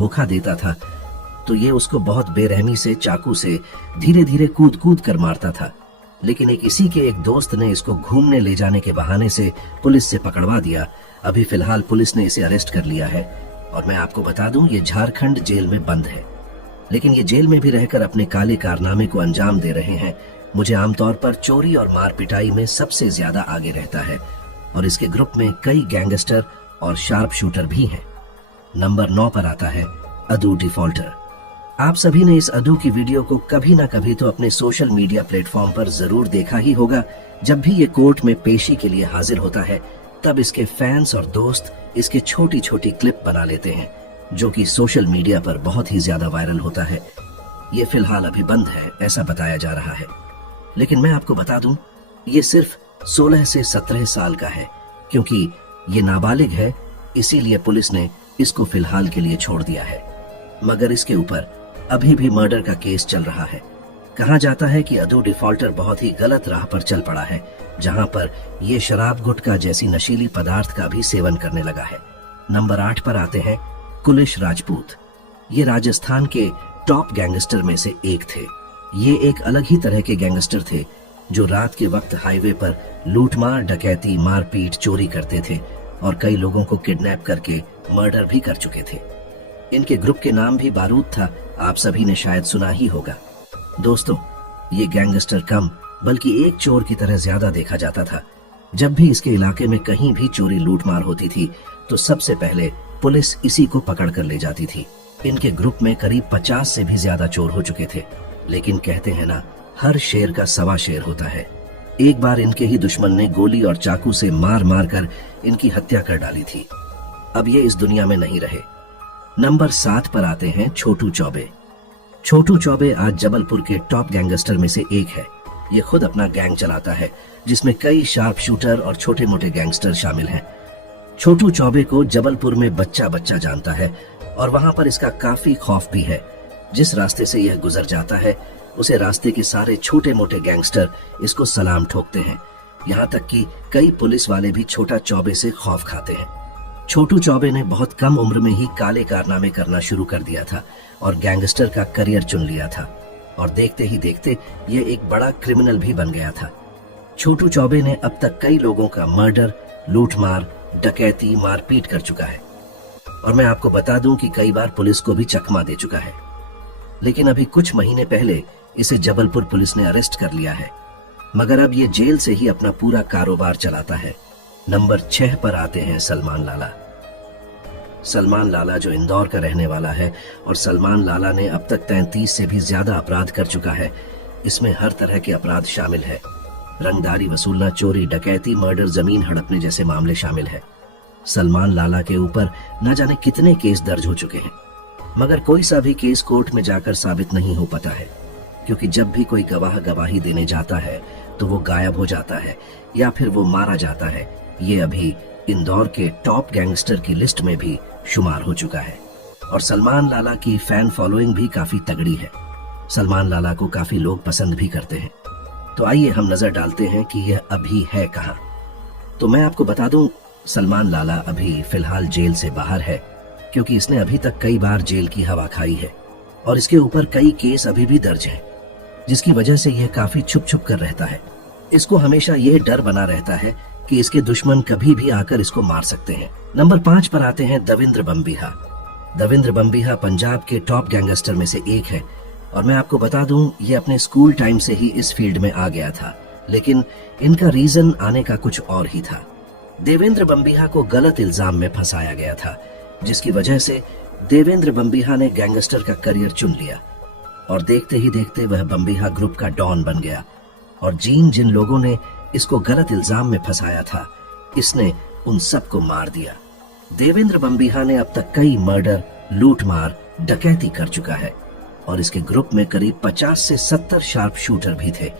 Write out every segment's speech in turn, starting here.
धोखा देता था तो ये उसको बहुत बेरहमी से चाकू से धीरे धीरे कूद कूद कर मारता था। लेकिन इसी के एक दोस्त ने इसको घूमने ले जाने के बहाने से पुलिस से पकड़वा दिया। अभी फिलहाल पुलिस ने इसे अरेस्ट कर लिया है और मैं आपको बता दूं ये झारखंड जेल में बंद है। लेकिन ये जेल में भी रहकर अपने काले कारनामे को अंजाम दे रहे हैं। मुझे आमतौर पर चोरी और मार पिटाई में सबसे ज्यादा आगे रहता है और इसके ग्रुप में कई गैंगस्टर और शार्प शूटर भी हैं। नंबर 9 पर आता है अदू डिफॉल्टर। आप सभी ने इस अदू की वीडियो को कभी ना कभी तो अपने सोशल मीडिया प्लेटफॉर्म पर जरूर देखा ही होगा। जब भी ये कोर्ट में पेशी के लिए हाजिर होता है तब इसके फैंस और दोस्त इसके छोटी छोटी क्लिप बना लेते हैं जो कि सोशल मीडिया पर बहुत ही ज्यादा वायरल होता है। ये फिलहाल अभी बंद है ऐसा बताया जा रहा है, लेकिन मैं आपको बता दूं ये सिर्फ 16 से 17 साल का है क्योंकि ये नाबालिग है, इसीलिए पुलिस ने इसको फिलहाल के लिए छोड़ दिया है। मगर इसके ऊपर अभी भी मर्डर का केस चल रहा है। कहा जाता है कि अदू डिफॉल्टर बहुत ही गलत राह पर चल पड़ा है जहां पर ये शराब गुटखा जैसी नशीली पदार्थ का भी सेवन करने लगा है। नंबर 8 पर आते हैं कुलिश राजपूत। ये राजस्थान के टॉप गैंगस्टर में से एक थे। ये एक अलग ही तरह के गैंगस्टर थे जो रात के वक्त हाईवे पर लूटमार, डकैती, मारपीट, चोरी करते थे और कई लोगों को किडनैप करके मर्डर भी कर चुके थे। इनके ग्रुप के नाम भी बारूद था, आप सभी ने शायद सुना ही होगा। दोस्तों, ये गैंगस्टर कम बल्कि एक चोर की तरह ज्यादा देखा जाता था। जब भी इसके इलाके में कहीं भी चोरी लूटमार होती थी तो सबसे पहले पुलिस इसी को पकड़ कर ले जाती थी। इनके ग्रुप में करीब 50 से भी ज्यादा चोर हो चुके थे, लेकिन कहते हैं ना, हर शेर का सवा शेर होता है। एक बार इनके ही दुश्मन ने गोली और चाकू से मार मार कर इनकी हत्या कर डाली थी। अब ये इस दुनिया में नहीं रहे। नंबर 7 पर आते हैं छोटू चौबे। छोटू चौबे आज जबलपुर के टॉप गैंगस्टर में से एक है। ये खुद अपना गैंग चलाता है जिसमें कई शार्प शूटर और छोटे मोटे गैंगस्टर शामिल हैं। छोटू चौबे को जबलपुर में बच्चा बच्चा जानता है और वहां पर इसका काफी खौफ भी है। जिस रास्ते से यह गुजर जाता है उसे रास्ते के सारे छोटे मोटे गैंगस्टर इसको सलाम ठोकते हैं। यहाँ तक कि कई पुलिस वाले भी छोटा चौबे से खौफ खाते हैं। छोटू चौबे ने बहुत कम उम्र में ही काले कारनामे करना शुरू कर दिया था और गैंगस्टर का करियर चुन लिया था और देखते ही देखते ये एक बड़ा क्रिमिनल भी बन गया था। छोटू चौबे ने अब तक कई लोगों का मर्डर, लूटमार, डकैती, मारपीट कर चुका है और मैं आपको बता दूं कि कई बार पुलिस को भी चकमा दे चुका है। लेकिन अभी कुछ महीने पहले इसे जबलपुर पुलिस ने अरेस्ट कर लिया है, मगर अब ये जेल से ही अपना पूरा कारोबार चलाता है। नंबर 6 पर आते हैं सलमान लाला। सलमान लाला जो इंदौर का रहने वाला है और सलमान लाला ने अब तक 33 से भी ज्यादा अपराध कर चुका है। इसमें हर तरह के अपराध शामिल है। रंगदारी वसूलना, चोरी, डकैती, मर्डर, जमीन हड़पने जैसे मामले शामिल है। सलमान लाला के ऊपर न जाने कितने केस दर्ज हो चुके हैं, मगर कोई सा भी केस कोर्ट में जाकर साबित नहीं हो पाता है क्योंकि जब भी कोई गवाह गवाही देने जाता है तो वो गायब हो जाता है या फिर वो मारा जाता है। ये अभी इंदौर के टॉप गैंगस्टर की लिस्ट में भी शुमार हो चुका है और सलमान लाला की फैन फॉलोइंग भी काफी तगड़ी है। सलमान लाला को काफी लोग पसंद भी करते हैं। तो आइए हम नजर डालते हैं कि यह अभी है कहां। तो मैं आपको बता दूं, सलमान लाला अभी फिलहाल जेल से बाहर है क्योंकि इसने अभी तक कई बार जेल की हवा खाई है और इसके ऊपर कई केस अभी भी दर्ज हैं, जिसकी वजह से यह काफी छुप छुप कर रहता है। इसको हमेशा यह डर बना रहता है कि इसके दुश्मन कभी भी आकर इसको मार सकते हैं। नंबर 5 पर आते हैं दविंद्र बम्बिहा। दविंद्र बम्बिहा पंजाब के टॉप गैंगस्टर में से एक है और मैं आपको बता दूं ये अपने स्कूल टाइम से ही इस फील्ड में आ गया था, लेकिन इनका रीजन आने का कुछ और ही था। देवेंद्र बम्बिहा को गलत इल्जाम में फंसाया गया था, जिसकी वजह से देवेंद्र बम्बिहा ने गैंगस्टर का करियर चुन लिया और देखते ही देखते वह बम्बिहा ग्रुप का डॉन बन गया और जिन लोगों ने इसको गलत इल्जाम में फंसाया था इसने उन सबको मार दिया। देवेंद्र बम्बिहा ने अब तक कई मर्डर, लूटमार, डकैती कर चुका है और इसके ग्रुप में करीब 50 से 70 शार्प शूटर भी थे,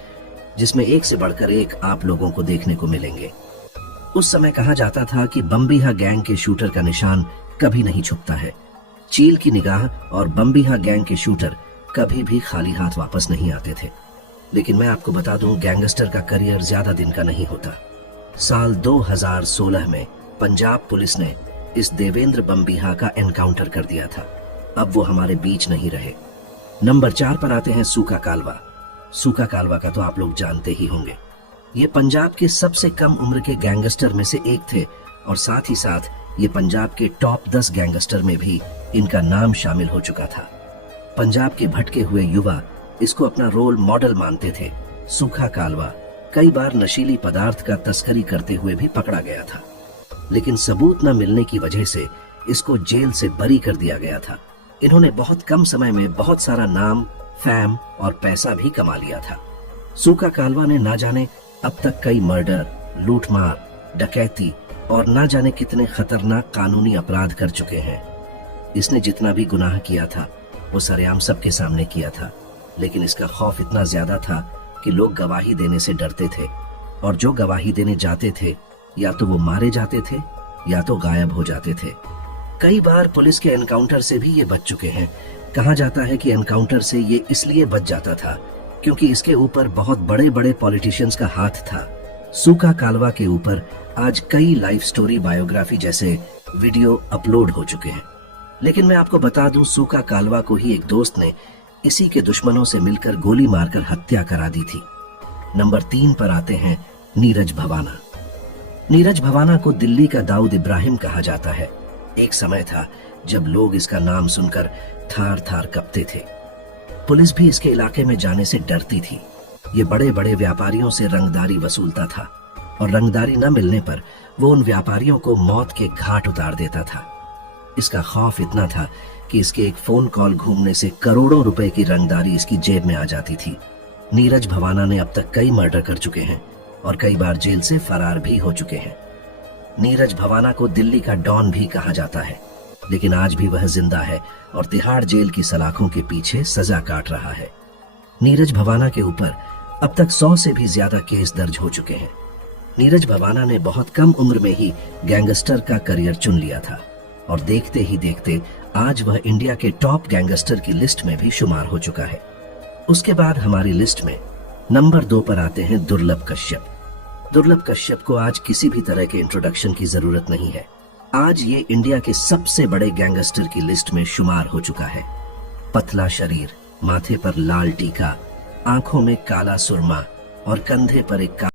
जिसमें एक से बढ़कर एक आप लोगों को देखने को मिलेंगे। उस समय कहा जाता था कि बम्बिहा गैंग के शूटर का निशान कभी नहीं छुपता है। चील की निगाह और बम्बिहा गैंग के शूटर कभी भी खाली हाथ वापस नहीं आते थे। लेकिन मैं आपको बता दूं, गैंगस्टर का करियर ज्यादा दिन का नहीं होता। साल 2016 में पंजाब पुलिस ने इस देवेंद्र बम्बिहा का एनकाउंटर कर दिया था अब वो हमारे बीच नहीं रहे। नंबर 4 पर आते हैं सूखा कालवा। सूखा कालवा का तो आप लोग जानते ही होंगे। ये पंजाब के सबसे कम उम्र के गैंगस्टर में से एक थे और साथ ही साथ ये पंजाब के टॉप 10 गैंगस्टर में भी इनका नाम शामिल हो चुका था। पंजाब के भटके हुए युवा इसको अपना रोल मॉडल मानते थे। सूखा कालवा कई बार नशीली पदार्थ का तस्करी करते हुए भी पकड़ा गया था, लेकिन सबूत न मिलने की वजह से इसको जेल से बरी कर दिया गया था। इन्होंने बहुत कम समय में बहुत सारा नाम, फैम और पैसा भी कमा लिया था। सूखा कालवा ने ना जाने अब तक कई मर्डर, लूटमार, डकैती और ना जाने कितने खतरनाक कानूनी अपराध कर चुके हैं। इसने जितना भी गुनाह किया था वो सरेआम सबके सामने किया था, लेकिन इसका खौफ इतना ज्यादा था कि लोग गवाही देने से डरते थे और जो गवाही देने जाते थे या तो वो मारे जाते थे या तो गायब हो जाते थे। कई बार पुलिस के एनकाउंटर से भी ये बच चुके हैं। कहा जाता है कि एनकाउंटर से ये इसलिए बच जाता था क्योंकि इसके ऊपर बहुत बड़े बड़े पॉलिटिशियंस का हाथ था। सूखा कालवा के ऊपर आज कई लाइफ स्टोरी, बायोग्राफी जैसे वीडियो अपलोड हो चुके हैं, लेकिन मैं आपको बता दूं, सूखा कालवा को ही एक दोस्त ने इसी के दुश्मनों से मिलकर गोली मारकर हत्या करा दी थी। नंबर 3 पर आते हैं नीरज भवाना। नीरज भवाना को दिल्ली का दाऊद इब्राहिम कहा जाता है। एक समय था जब लोग इसका नाम सुनकर थार थार कपते थे। पुलिस भी इसके इलाके में जाने से डरती थी। ये बड़े बड़े व्यापारियों से रंगदारी वसूलता था और रंगदारी न मिलने पर वो उन व्यापारियों को मौत के घाट उतार देता था। इसका खौफ इतना था कि इसके एक फोन कॉल घूमने से करोड़ों रुपए की रंगदारी इसकी जेब में आ जाती थी। नीरज भवाना ने अब तक कई मर्डर कर चुके हैं और कई बार जेल से फरार भी हो चुके हैं। नीरज भवाना को दिल्ली का डॉन भी कहा जाता है, लेकिन आज भी वह जिंदा है और तिहाड़ जेल की सलाखों के पीछे सजा काट रहा है। नीरज भवाना के ऊपर अब तक 100 से भी ज्यादा केस दर्ज हो चुके हैं। नीरज भवाना ने बहुत कम उम्र में ही गैंगस्टर का करियर चुन लिया था और देखते ही देखते आज वह इंडिया के टॉप गैंगस्टर की लिस्ट में भी शुमार हो चुका है। उसके बाद हमारी लिस्ट में नंबर 2 पर आते हैं दुर्लभ कश्यप। दुर्लभ कश्यप को आज किसी भी तरह के इंट्रोडक्शन की जरूरत नहीं है। आज ये इंडिया के सबसे बड़े गैंगस्टर की लिस्ट में शुमार हो चुका है। पतला शरीर, माथे पर लाल टीका, आंखों में काला सुरमा और कंधे पर एक